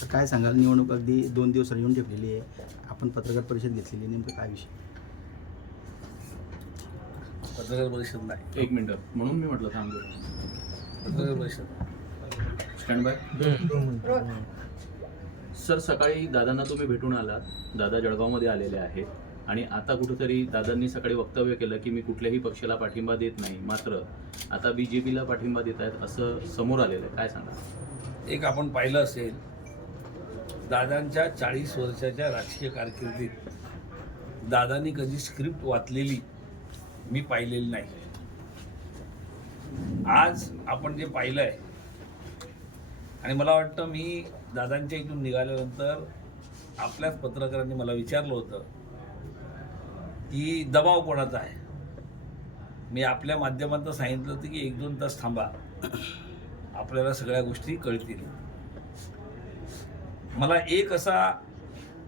तर काय सांगाल? निवडणूक अगदी दोन दिवस येऊन ठेवलेली आहे. आपण पत्रकार परिषद घेतलेली आहे. नेमकं काय विषय? पत्रकार परिषद नाही. एक मिनिट. म्हणून मी म्हटलं थांबलो. पत्रकार परिषद. स्टँड बाय सर सकाळी दादांना तुम्ही भेटून आलात. दादा जळगावमध्ये आलेले आहेत. आणि आता कुठेतरी दादांनी सकाळी वक्तव्य केलं की मी कुठल्याही पक्षाला पाठिंबा देत नाही. मात्र आता बी जे पीला पाठिंबा देत आहेत असं समोर आलेलं आहे. काय सांगा एक आपण पाहिलं असेल दादांच्या चाळीस वर्षाच्या राजकीय कारकिर्दीत दादांनी कधी स्क्रिप्ट वाचलेली मी पाहिलेली नाही. आज आपण जे पाहिलं आहे आणि मला वाटतं मी दादांच्या इथून निघाल्यानंतर आपल्याच पत्रकारांनी मला विचारलं होतं की दबाव कोणाचा आहे? मी आपल्या माध्यमातून सांगितलं होतं की एक दोन तास थांबा. आपल्याला सगळ्या गोष्टी कळतील. मला एक असा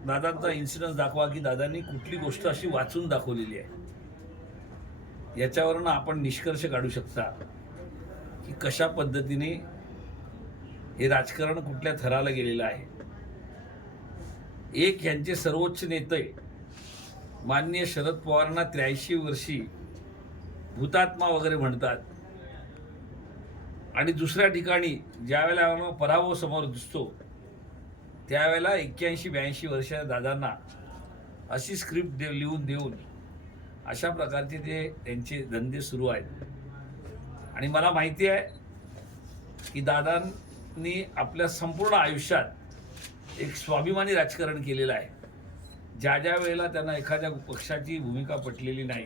दादांचा इन्सिडन्स दाखवा की दादांनी कुठली गोष्ट अशी वाचून दाखवलेली आहे. याच्यावरून आपण निष्कर्ष काढू शकता की कशा पद्धतीने हे राजकारण कुठल्या थराला गेलेलं आहे. एक यांचे सर्वोच्च नेते मान्य शरद पवारांना त्र्याऐंशी वर्षी भूतात्मा वगैरे म्हणतात. आणि दुसऱ्या ठिकाणी ज्यावेळेला पराभव समोर दिसतो त्यावेळेला एक्क्याऐंशी ब्याऐंशी वर्षाच्या दादांना अशी स्क्रिप्ट दे लिहून देऊन अशा प्रकारचे ते त्यांचे धंदे सुरू आहेत. आणि मला माहिती आहे की दादांनी आपल्या संपूर्ण आयुष्यात एक स्वाभिमानी राजकारण केलेलं आहे. ज्या ज्या वेळेला त्यांना एखाद्या पक्षाची भूमिका पटलेली नाही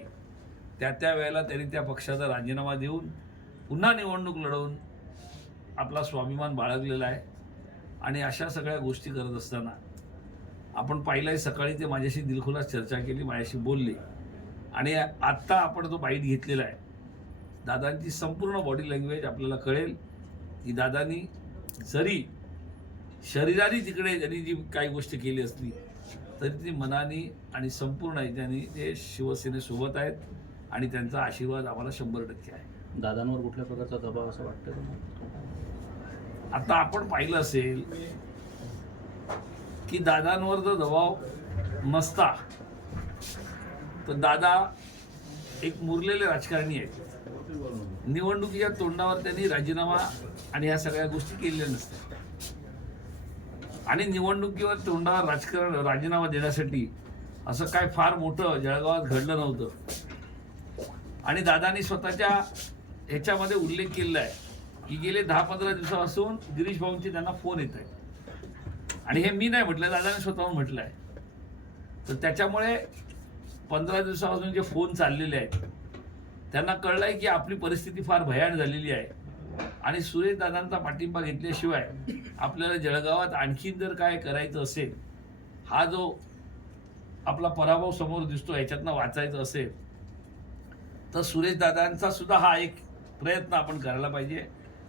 त्या त्या वेळेला त्यांनी त्या पक्षाचा राजीनामा देऊन पुन्हा निवडणूक लढवून आपला स्वाभिमान बाळगलेला आहे. आणि अशा सगळ्या गोष्टी करत असताना आपण पाहिलंय सकाळी ते माझ्याशी दिलखुलास चर्चा केली माझ्याशी बोलली. आणि आत्ता आपण तो बाईट घेतलेला आहे. दादांची संपूर्ण बॉडी लँग्वेज आपल्याला कळेल की दादांनी जरी शरीराने तिकडे जरी जी काही गोष्ट केली असली तरी ती मनाने आणि संपूर्ण याच्याने ते शिवसेनेसोबत आहेत आणि त्यांचा आशीर्वाद आम्हाला शंभर टक्के आहे. दादांवर कुठल्या प्रकारचा दबाव असं वाटतं आता आपण पाहिलं असेल की दादांवर जर दबाव नसता तर दादा एक मुरलेले राजकारणी आहेत. निवडणुकीच्या तोंडावर त्यांनी राजीनामा आणि ह्या सगळ्या गोष्टी केलेल्या नसत्या आणि निवडणुकीवर तोंडावर राजकारण राजीनामा देण्यासाठी असं काय फार मोठं जळगावात घडलं नव्हतं. आणि दादानी स्वतःच्या ह्याच्यामध्ये उल्लेख केलेला आहे. की गेले दहा पंधरा दिवसापासून गिरीश भाऊंचे त्यांना फोन येत आहेत. आणि हे मी नाही म्हटलं दादाने स्वतःहून म्हटलं आहे तर त्याच्यामुळे पंधरा दिवसापासून जे फोन चाललेले आहेत त्यांना कळलं आहे की आपली परिस्थिती फार भयान झालेली आहे. आणि सुरेश दादांचा पाठिंबा घेतल्याशिवाय आपल्याला जळगावात आणखीन जर काय करायचं असेल हा जो आपला पराभव समोर दिसतो याच्यातनं वाचायचं असेल तर सुरेश दादांचा सुद्धा हा एक प्रयत्न आपण करायला पाहिजे.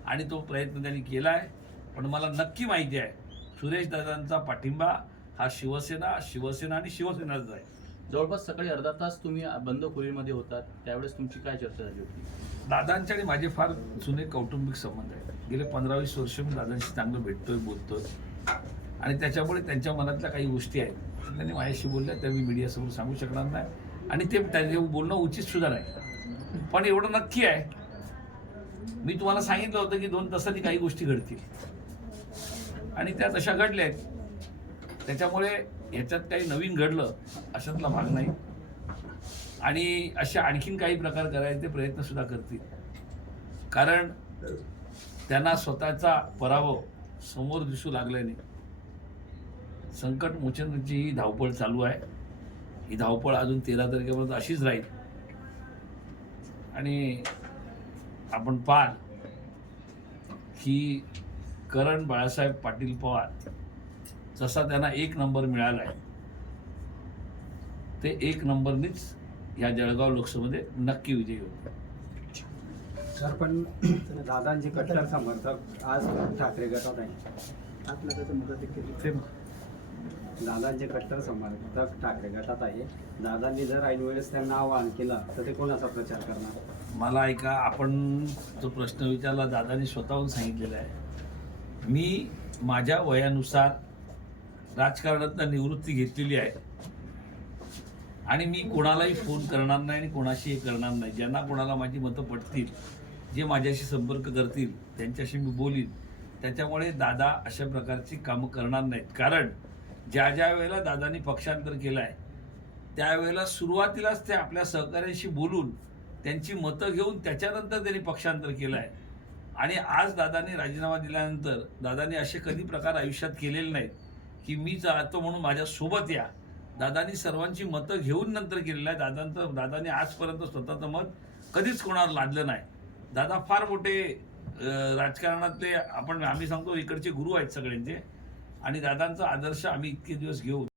आणि तो प्रयत्न त्यांनी केला आहे पण मला नक्की माहिती आहे सुरेश दादांचा पाठिंबा हा शिवसेना शिवसेना आणि शिवसेनाच आहे. जवळपास सकाळी अर्धा तास तुम्ही बंद खोलीमध्ये होतात त्यावेळेस तुमची काय चर्चा झाली होती? दादांचे आणि माझे फार जुने कौटुंबिक संबंध आहेत. गेले पंधरा वीस वर्ष मी दादांशी चांगलं भेटतोय बोलतोय. आणि त्याच्यामुळे त्यांच्या मनातल्या काही गोष्टी आहेत त्यांनी माझ्याशी बोलल्या त्या मी मीडियासमोर सांगू शकणार नाही. आणि ते बोलणं उचित सुद्धा नाही. पण एवढं नक्की आहे मी तुम्हाला सांगितलं होतं की दोन तासांनी काही गोष्टी घडतील. आणि त्या तशा घडल्या आहेत. त्याच्यामुळे ह्याच्यात काही नवीन घडलं अशातला भाग नाही. आणि असे आणखीन काही प्रकार करायचे प्रयत्न सुद्धा करतील. कारण त्यांना स्वतःचा पराभव समोर दिसू लागल्याने संकट मोचनाची ही धावपळ चालू आहे. ही धावपळ अजून तेरा तारखेपर्यंत अशीच राहील. आणि आपण पाहाल की करण बाळासाहेब पाटील पवार जसा त्यांना एक नंबर मिळाला आहे ते एक नंबरनीच या जळगाव लोकसभेमध्ये नक्की विजयी होते सर पण दादांचे कट्टर समर्थक आज ठाकरे गटात आहे आपलं त्याचं मदत देखील दादांचे कट्टर समर्थक ठाकरे गटात आहे. दादांनी जर ऐनवेळेस त्यांना आवाहन केलं तर ते कोणाचा प्रचार करणार? मला ऐका आपण जो प्रश्न विचारला दादांनी स्वतःहून सांगितलेला आहे. मी माझ्या वयानुसार राजकारणातनं निवृत्ती घेतलेली आहे. आणि मी कोणालाही फोन करणार नाही आणि कोणाशी हे करणार नाही. ज्यांना कोणाला माझी मतं पटतील जे माझ्याशी संपर्क करतील त्यांच्याशी मी बोलीन. त्याच्यामुळे दादा अशा प्रकारची कामं करणार नाहीत. कारण ज्या ज्या वेळेला दादांनी पक्षांतर केलं आहे त्यावेळेला सुरुवातीलाच ते आपल्या सहकाऱ्यांशी बोलून त्यांची मतं घेऊन त्याच्यानंतर त्यांनी पक्षांतर केलं आहे आणि आज दादांनी राजीनामा दिल्यानंतर दादांनी असे कधी प्रकार आयुष्यात केलेले नाहीत की मी जातो म्हणून माझ्यासोबत या. दादानी सर्वांची मतं घेऊन नंतर केलेलं आहे. दादांचं दादांनी आजपर्यंत स्वतःचं मत कधीच कोणावर लादलं नाही. दादा फार मोठे राजकारणातले आपण आम्ही सांगतो इकडचे गुरु आहेत सगळ्यांचे. आणि दादांचा आदर्श आम्ही इतके दिवस घेऊन